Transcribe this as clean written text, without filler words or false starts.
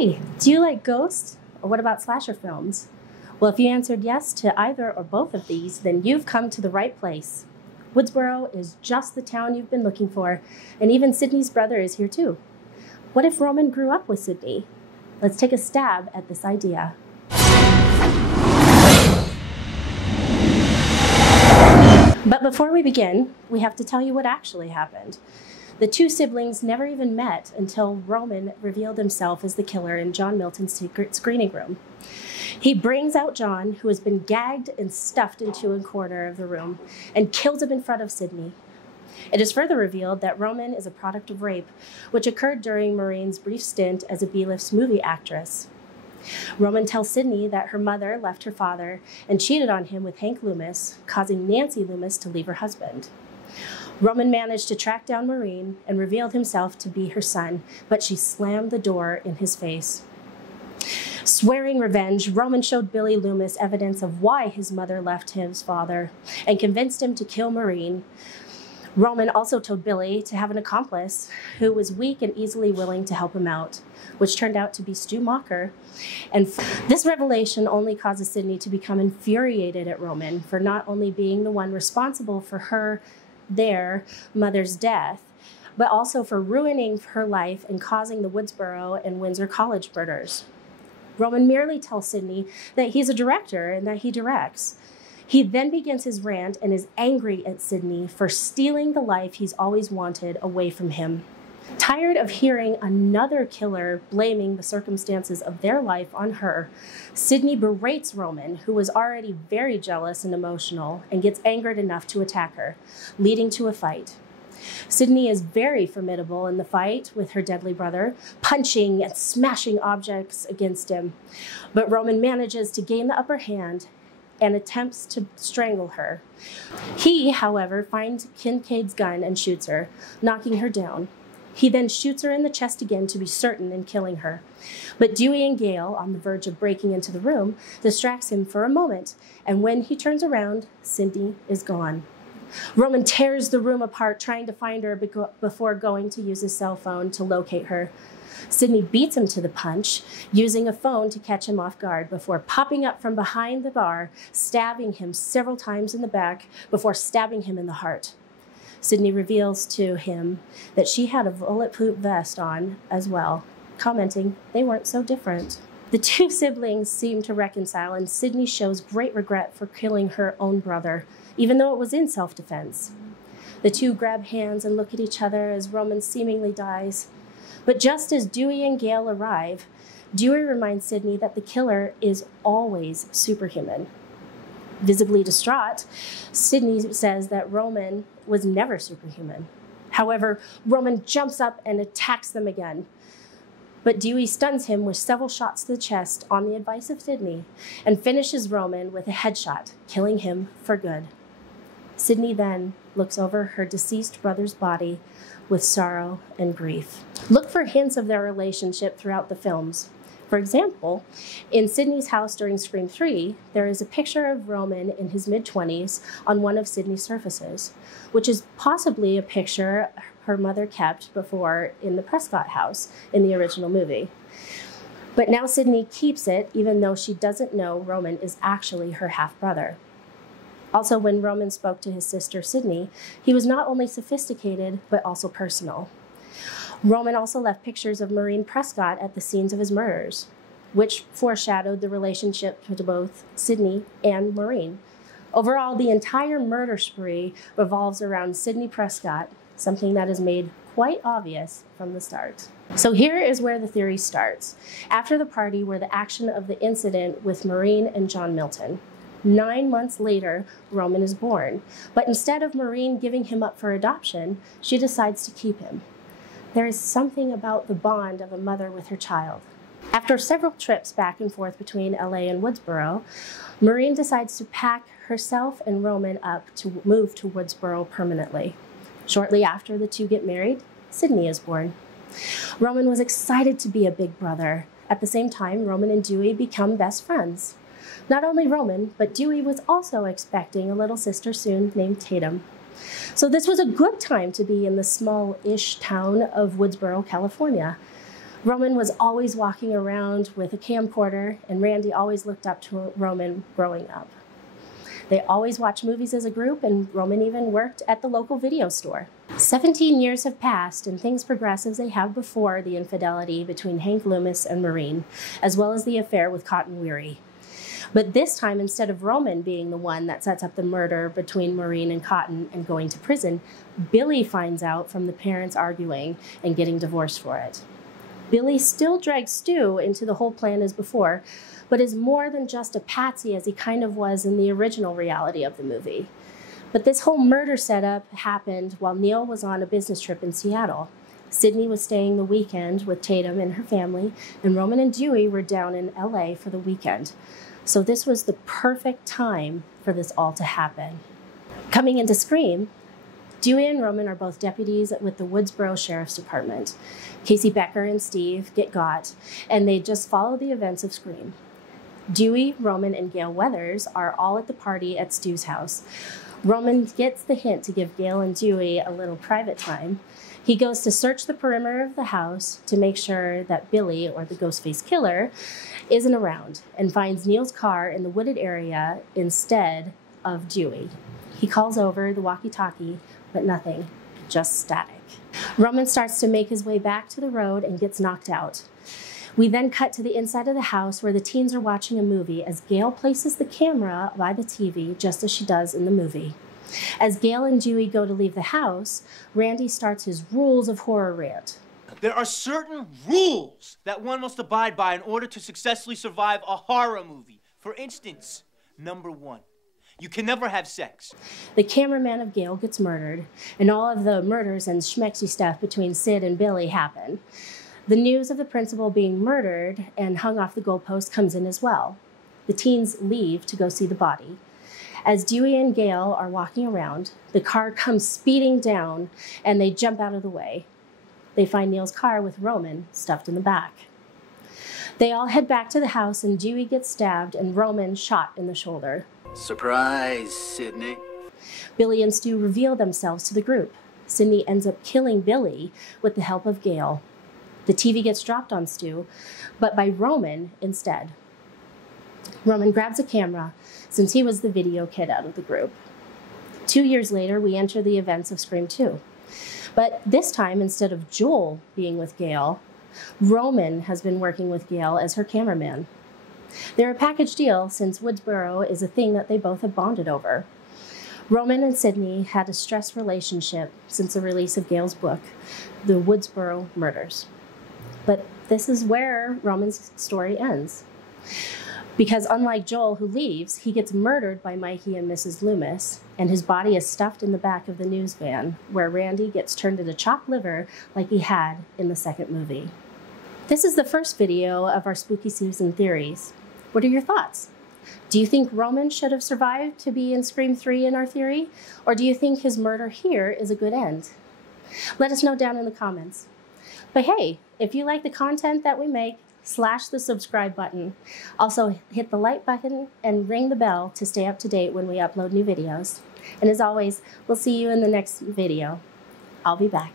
Hey, do you like ghosts? Or what about slasher films? Well, if you answered yes to either or both of these, then you've come to the right place. Woodsboro is just the town you've been looking for, and even Sidney's brother is here too. What if Roman grew up with Sidney? Let's take a stab at this idea. But before we begin, we have to tell you what actually happened. The two siblings never even met until Roman revealed himself as the killer in John Milton's secret screening room. He brings out John, who has been gagged and stuffed into a corner of the room, and kills him in front of Sidney. It is further revealed that Roman is a product of rape, which occurred during Maureen's brief stint as a B-list movie actress. Roman tells Sidney that her mother left her father and cheated on him with Hank Loomis, causing Nancy Loomis to leave her husband. Roman managed to track down Maureen and revealed himself to be her son, but she slammed the door in his face. Swearing revenge, Roman showed Billy Loomis evidence of why his mother left his father and convinced him to kill Maureen. Roman also told Billy to have an accomplice who was weak and easily willing to help him out, which turned out to be Stu Mocker. And this revelation only causes Sidney to become infuriated at Roman for not only being the one responsible for their mother's death, but also for ruining her life and causing the Woodsboro and Windsor College murders. Roman merely tells Sidney that he's a director and that he directs. He then begins his rant and is angry at Sidney for stealing the life he's always wanted away from him. Tired of hearing another killer blaming the circumstances of their life on her, Sidney berates Roman, who was already very jealous and emotional, and gets angered enough to attack her, leading to a fight. Sidney is very formidable in the fight with her deadly brother, punching and smashing objects against him. But Roman manages to gain the upper hand and attempts to strangle her. He, however, finds Kincaid's gun and shoots her, knocking her down. He then shoots her in the chest again to be certain in killing her. But Dewey and Gale, on the verge of breaking into the room, distracts him for a moment, and when he turns around, Sidney is gone. Roman tears the room apart, trying to find her before going to use his cell phone to locate her. Sidney beats him to the punch, using a phone to catch him off guard before popping up from behind the bar, stabbing him several times in the back before stabbing him in the heart. Sidney reveals to him that she had a bulletproof vest on as well, commenting they weren't so different. The two siblings seem to reconcile, and Sidney shows great regret for killing her own brother, even though it was in self-defense. The two grab hands and look at each other as Roman seemingly dies. But just as Dewey and Gale arrive, Dewey reminds Sidney that the killer is always superhuman. Visibly distraught, Sidney says that Roman was never superhuman. However, Roman jumps up and attacks them again. But Dewey stuns him with several shots to the chest on the advice of Sidney and finishes Roman with a headshot, killing him for good. Sidney then looks over her deceased brother's body with sorrow and grief. Look for hints of their relationship throughout the films. For example, in Sidney's house during Scream 3, there is a picture of Roman in his mid-20s on one of Sidney's surfaces, which is possibly a picture her mother kept before in the Prescott house in the original movie. But now Sidney keeps it, even though she doesn't know Roman is actually her half-brother. Also, when Roman spoke to his sister Sidney, he was not only sophisticated, but also personal. Roman also left pictures of Maureen Prescott at the scenes of his murders, which foreshadowed the relationship to both Sidney and Maureen. Overall, the entire murder spree revolves around Sidney Prescott, something that is made quite obvious from the start. So here is where the theory starts, after the party where the action of the incident with Maureen and John Milton. 9 months later, Roman is born, but instead of Maureen giving him up for adoption, she decides to keep him. There is something about the bond of a mother with her child. After several trips back and forth between LA and Woodsboro, Maureen decides to pack herself and Roman up to move to Woodsboro permanently. Shortly after the two get married, Sidney is born. Roman was excited to be a big brother. At the same time, Roman and Dewey become best friends. Not only Roman, but Dewey was also expecting a little sister soon named Tatum. So this was a good time to be in the small-ish town of Woodsboro, California. Roman was always walking around with a camcorder, and Randy always looked up to Roman growing up. They always watched movies as a group, and Roman even worked at the local video store. 17 years have passed, and things progress as they have before the infidelity between Hank Loomis and Maureen, as well as the affair with Cotton Weary. But this time, instead of Roman being the one that sets up the murder between Maureen and Cotton and going to prison, Billy finds out from the parents arguing and getting divorced for it. Billy still drags Stu into the whole plan as before, but is more than just a patsy as he kind of was in the original reality of the movie. But this whole murder setup happened while Neil was on a business trip in Seattle. Sidney was staying the weekend with Tatum and her family, and Roman and Dewey were down in LA for the weekend. So this was the perfect time for this all to happen. Coming into Scream, Dewey and Roman are both deputies with the Woodsboro Sheriff's Department. Casey Becker and Steve get got, and they just follow the events of Scream. Dewey, Roman, and Gail Weathers are all at the party at Stu's house. Roman gets the hint to give Gail and Dewey a little private time. He goes to search the perimeter of the house to make sure that Billy, or the Ghostface Killer, isn't around, and finds Neil's car in the wooded area instead of Dewey. He calls over the walkie-talkie, but nothing, just static. Roman starts to make his way back to the road and gets knocked out. We then cut to the inside of the house where the teens are watching a movie as Gail places the camera by the TV just as she does in the movie. As Gail and Dewey go to leave the house, Randy starts his rules of horror rant. There are certain rules that one must abide by in order to successfully survive a horror movie. For instance, number 1, you can never have sex. The cameraman of Gail gets murdered, and all of the murders and schmexy stuff between Sid and Billy happen. The news of the principal being murdered and hung off the goalpost comes in as well. The teens leave to go see the body. As Dewey and Gail are walking around, the car comes speeding down, and they jump out of the way. They find Neil's car with Roman stuffed in the back. They all head back to the house, and Dewey gets stabbed and Roman shot in the shoulder. Surprise, Sidney. Billy and Stu reveal themselves to the group. Sidney ends up killing Billy with the help of Gail. The TV gets dropped on Stu, but by Roman instead. Roman grabs a camera, since he was the video kid out of the group. 2 years later, we enter the events of Scream 2. But this time, instead of Joel being with Gail, Roman has been working with Gail as her cameraman. They're a package deal since Woodsboro is a thing that they both have bonded over. Roman and Sidney had a stressed relationship since the release of Gail's book, The Woodsboro Murders. But this is where Roman's story ends. Because unlike Joel, who leaves, he gets murdered by Mikey and Mrs. Loomis, and his body is stuffed in the back of the news van, where Randy gets turned into chopped liver like he had in the second movie. This is the first video of our spooky season theories. What are your thoughts? Do you think Roman should have survived to be in Scream 3 in our theory? Or do you think his murder here is a good end? Let us know down in the comments. But hey, if you like the content that we make, slash the subscribe button. Also, hit the like button and ring the bell to stay up to date when we upload new videos. And as always, we'll see you in the next video. I'll be back.